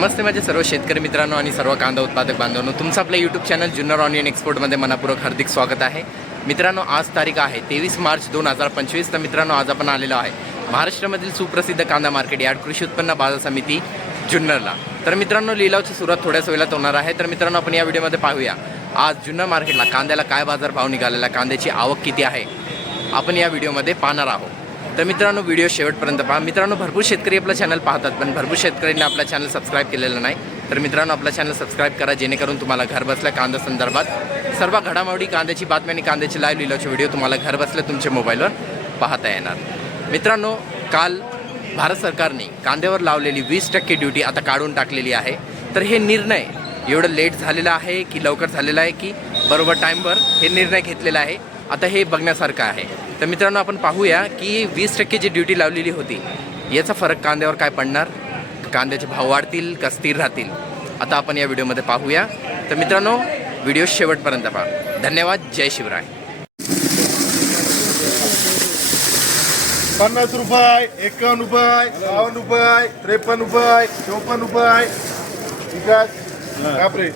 नमस्ते माझे सर्व शेतकरी मित्रांनो आणि सर्व कांदा उत्पादक बांधवांनो. तुमचं आपलं यूट्यूब चॅनल जुन्नर ऑनियन एक्सपोर्टमध्ये मनापूर्वक हार्दिक स्वागत आहे. मित्रांनो आज तारीख आहे तेवीस मार्च दोन हजार पंचवीस. तर मित्रांनो आज आपण आलेलो आहे महाराष्ट्रामधील सुप्रसिद्ध कांदा मार्केट यार्ड कृषी उत्पन्न बाजार समिती जुन्नरला. तर मित्रांनो लिलावची सुरुवात थोड्याच वेळात होणार आहे. तर मित्रांनो आपण या व्हिडिओमध्ये पाहूया. आज जुन्नर मार्केटला कांद्याला काय बाजार भाव निघालेला? कांद्याची आवक किती आहे? आपण या व्हिडिओमध्ये पाहणार आहोत. तर मित्रांनो व्हिडिओ शेवटपर्यंत पहा. मित्रांनो भरपूर शेतकरी आपलं चॅनल पाहतात पण भरपूर शेतकऱ्यांनी आपला चॅनल सबस्क्राईब केलेलं नाही. तर मित्रांनो आपला चॅनल सबस्क्राईब करा जेणेकरून तुम्हाला घरबसल्या कांदा संदर्भात सर्व घडामोडी कांद्याची बातमी आणि कांद्याची लाईव्ह लिहिल्याचे व्हिडिओ तुम्हाला घरबसल्या तुमच्या मोबाईलवर पाहता येणार. मित्रांनो काल भारत सरकारने कांद्यावर लावलेली वीस टक्के ड्युटी आता काढून टाकलेली आहे. तर हे निर्णय एवढं लेट झालेलं आहे की लवकर झालेलं आहे की बरोबर टाईमवर हे निर्णय घेतलेला आहे. आता हे बघण्यासारखं आहे. तर मित्रांनो आपण पाहूया की वीस टक्के जी ड्युटी लावलेली होती याचा फरक कांद्यावर काय पडणार? कांद्याचे भाव वाढतील का स्थिर राहतील? आता आपण या व्हिडिओमध्ये पाहूया. तर मित्रांनो व्हिडिओ शेवटपर्यंत पहा. धन्यवाद. जय शिवराय. पन्नास रुपये एकावन्न रुपये बावन्न रुपये त्रेपन्न रुपये चौपन्न रुपये. विकास बापरे.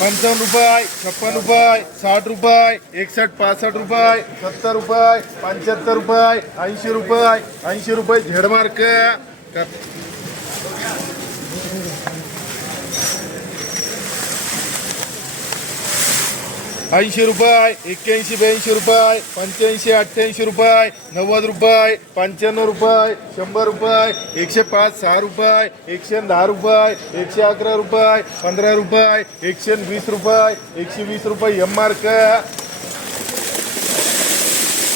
पंचावन्न रुपये छप्पन रुपये साठ रुपये एकसष्ट पासष्ट रुपये सत्तर रुपये पंच्याहत्तर रुपये ऐंशी रुपये ऐंशी रुपये झेडमार्क ऐंशी रुपये एक्क्याऐंशी ब्याऐंशी रुपये पंच्याऐंशी अठ्ठ्याऐंशी रुपये नव्वद रुपये पंच्याण्णव रुपये शंभर रुपये एकशे पाच सहा रुपये एकशे दहा रुपये एकशे अकरा रुपये पंधरा रुपये एकशे वीस रुपये एकशे वीस रुपये एम आर का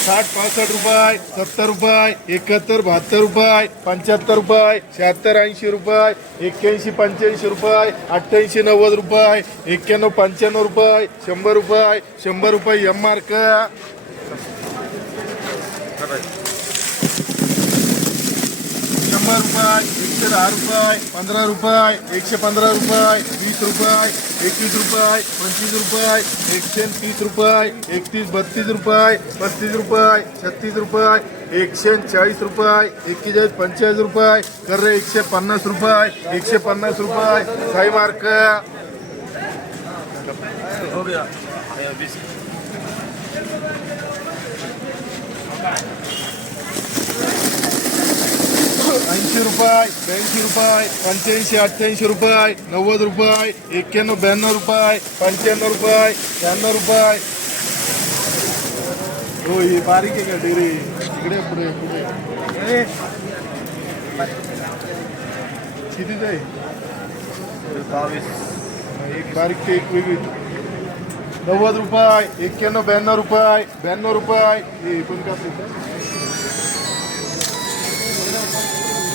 साठ पासष्ट रुपये सत्तर रुपये एकाहत्तर बहात्तर रुपये पंच्याहत्तर रुपये शहात्तर ऐंशी रुपये एक्क्याऐंशी पंच्याऐंशी रुपये अठ्ठ्याऐंशी नव्वद रुपये एक्क्याण्णव पंच्याण्णव रुपये शंभर रुपये शंभर रुपये एम मार्क शंभर रुपये, एकशे दहा रुपये, पंधरा रुपये, एकशे पंधरा रुपये, वीस रुपये, एकवीस रुपये, पंचवीस रुपये, एकशे तीस रुपये, एकतीस, बत्तीस रुपये, पस्तीस रुपये, छत्तीस रुपये, एकशे चाळीस रुपये एक्केचाळीस पंचेचाळीस रुपये कर्रे एकशे पन्नास रुपये, एकशे पन्नास रुपये, साई मार्क. ऐंशी रुपये ब्याऐंशी रुपये पंच्याऐंशी अठ्ठ्याऐंशी रुपये नव्वद रुपये एक्क्याण्णव ब्याण्णव रुपये पंच्याण्णव रुपये शहाण्णव रुपये. हो ही बारीक आहे का डिग्री इकडे पुढे पुढे. कितीच आहे? बावीस. एक बारीक ते एक वेगळी. नव्वद रुपये एक्क्याण्णव ब्याण्णव रुपये ब्याण्णव रुपये. हे पण का?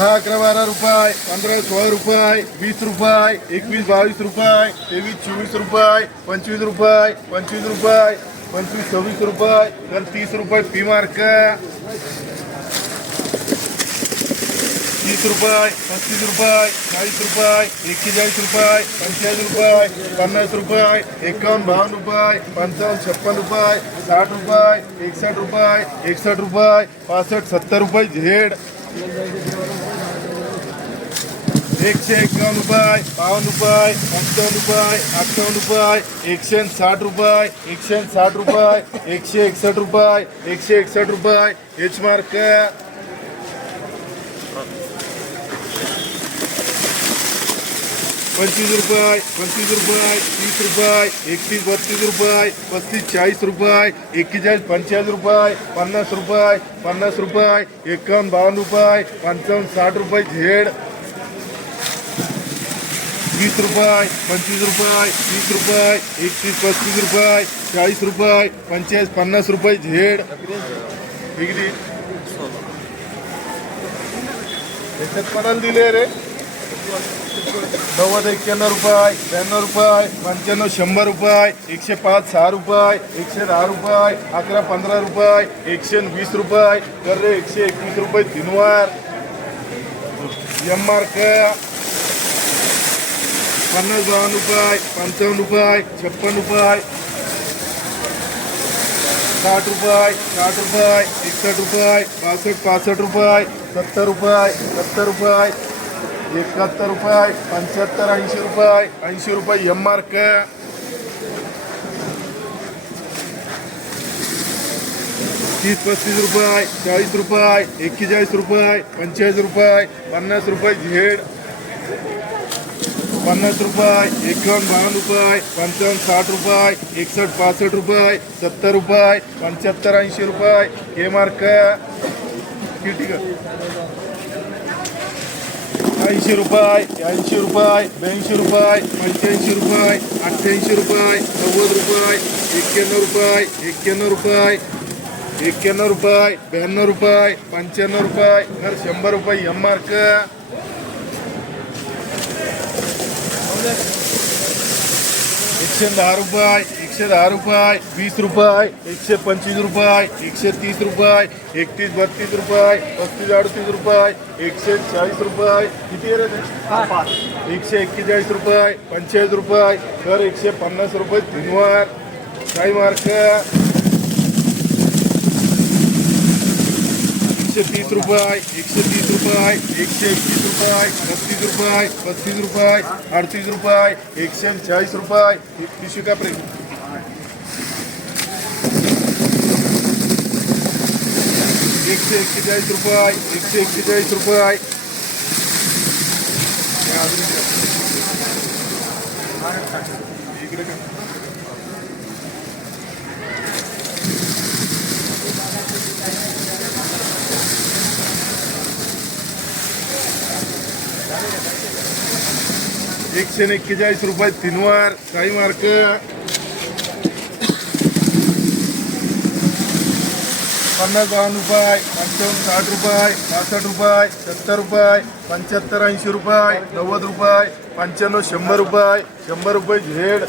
दहा अकरा बारा रुपये पंधरा सोळा रुपये वीस रुपये एकवीस बावीस रुपये तेवीस चोवीस रुपये पंचवीस रुपये पंचवीस रुपये पंचवीस सव्वीस रुपये तर तीस रुपये पी मार्क तीस रुपये पस्तीस रुपये चाळीस रुपये एक्केचाळीस रुपये पंचेचाळीस रुपये पन्नास रुपये एकावन्न बावन्न रुपये पंचावन्न छप्पन रुपये साठ रुपये एकसष्ट रुपये एकसष्ट रुपये पासष्ट सत्तर रुपये झेड. एकशे एकावन्न रुपये बावन्न रुपये पंचावन्न रुपये अठ्ठावन्न रुपये एकशे साठ रुपये एकशे साठ रुपये एकशे एकसष्ट रुपये एकशे एकसष्ट रुपये एच मार्क। पंचवीस रुपये पंचवीस रुपये तीस रुपये एकतीस बत्तीस रुपये पस्तीस चाळीस रुपये एक्केचाळीस पंचेचाळीस रुपये पन्नास रुपये पन्नास रुपये एकावन्न बावन्न रुपये पंचावन्न साठ रुपये झेड वीस रुपये पंचवीस रुपये तीस रुपये एकतीस पस्तीस रुपये चाळीस रुपये पंचेचाळीस पन्नास रुपये झेड. हे किती याच्यात दिले रे. नव्वद एक्क्याण्णव रुपये ब्याण्णव रुपये पंच्याण्णव शंभर रुपये एकशे पाच सहा रुपये एकशे दहा रुपये अकरा पंधरा रुपये एकशे वीस रुपये कर रे एकशे एकवीस रुपये तीनवार एम मार्क पन्नास बावन्न रुपये पंचावन्न रुपये छप्पन रुपये साठ रुपये साठ रुपये एकसष्ट रुपये बासष्ट पासष्ट रुपये सत्तर रुपये सत्तर रुपये एकाहत्तर रुपये पंच्याहत्तर ऐंशी रुपये ऐंशी रुपये एम मार्क तीस पस्तीस रुपये चाळीस रुपये एक्केचाळीस रुपये पंचेचाळीस रुपये पन्नास रुपये झेड. पन्नास रुपये एकावन्न बावन्न रुपये पंचावन्न साठ रुपये एकसष्ट पासष्ट रुपये सत्तर रुपये पंच्याहत्तर ऐंशी रुपये. हे मार्क ठीक ऐंशी रुपये ऐंशी रुपये ब्याऐंशी रुपये पंच्याऐंशी रुपये अठ्ठ्याऐंशी रुपये नव्वद रुपये एक्क्याण्णव रुपये एक्क्याण्णव रुपये एक्क्याण्णव रुपये ब्याण्णव रुपये पंच्याण्णव रुपये. तर शंभर रुपये एम मार्क एकशे दहा रुपये एकशे दहा रुपये वीस रुपये एकशे पंचवीस रुपये एकशे तीस रुपये एकतीस बत्तीस रुपये पस्तीस अडतीस रुपये एकशे चाळीस रुपये. किती आहे एकशे एक्केचाळीस रुपये पंचेचाळीस रुपये तर एकशे पन्नास रुपये तीनवार काही मार्क. एकशे तीस रुपये एकशे तीस रुपये एकशे एकतीस रुपये, बत्तीस रुपये पस्तीस रुपये, अडतीस रुपये एकशे चाळीस रुपये एकतीसशे का प्रेम। एकशे एक्केचाळीस रुपये एकशे एक्केचाळीस रुपये। इकडे का एकशे एक्केचाळीस रुपये तीनवार काही मार्क. पन्नास बावन्न रुपये पंचावन्न साठ रुपये पासष्ट रुपये सत्तर रुपये पंच्याहत्तर ऐंशी रुपये नव्वद रुपये पंच्याण्णव शंभर रुपये शंभर रुपये झेड.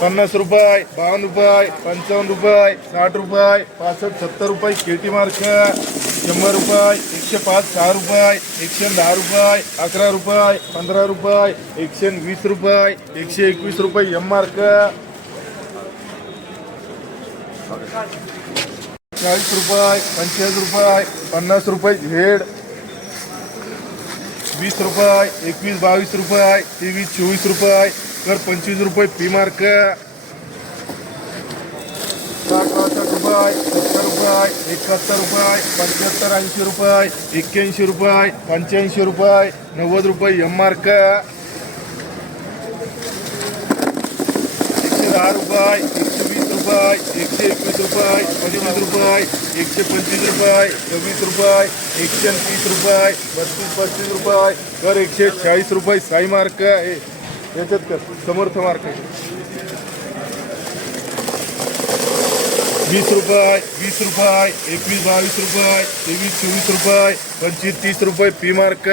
पन्नास रुपये बावन्न रुपये पंचावन्न रुपये साठ रुपये पासष्ट सत्तर रुपये केटी मार्क शंभर रुपये एकशे पाच सहा रुपये एकशे दहा रुपये अकरा रुपये पंधरा रुपये एकशे वीस रुपये एकशे एकवीस रुपये एम मार्क चाळीस रुपये पंचेचाळीस रुपये पन्नास रुपये झेड वीस रुपये एकवीस बावीस रुपये तेवीस चोवीस रुपये कर पंचवीस रुपये पी मार्क साठ पासष्ट रुपये सत्तर रुपये एकाहत्तर रुपये नव्वद रुपये एम मार्क एकशे दहा रुपये एकशे वीस रुपये एकशे एकवीस रुपये रुपये एकशे पंचवीस रुपये सव्वीस रुपये एकशे तीस रुपये बत्तीस पस्तीस रुपये कर एकशे चाळीस रुपये साई मार्क हे याच्यात कर. समर्थ मार्क वीस रुपये वीस रुपये एकवीस बावीस रुपये तेवीस चोवीस रुपये पंचवीस तीस रुपये पी मार्क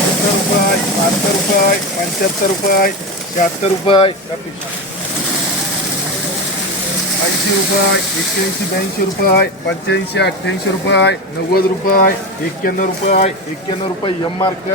सत्तर रुपये बहात्तर रुपये पंच्याहत्तर रुपये शहात्तर रुपये ऐंशी रुपये एक्क्याऐंशी ब्याऐंशी रुपये पंच्याऐंशी अठ्ठ्याऐंशी रुपये नव्वद रुपये एक्क्याण्णव रुपये एक्क्याण्णव रुपये एम मार्क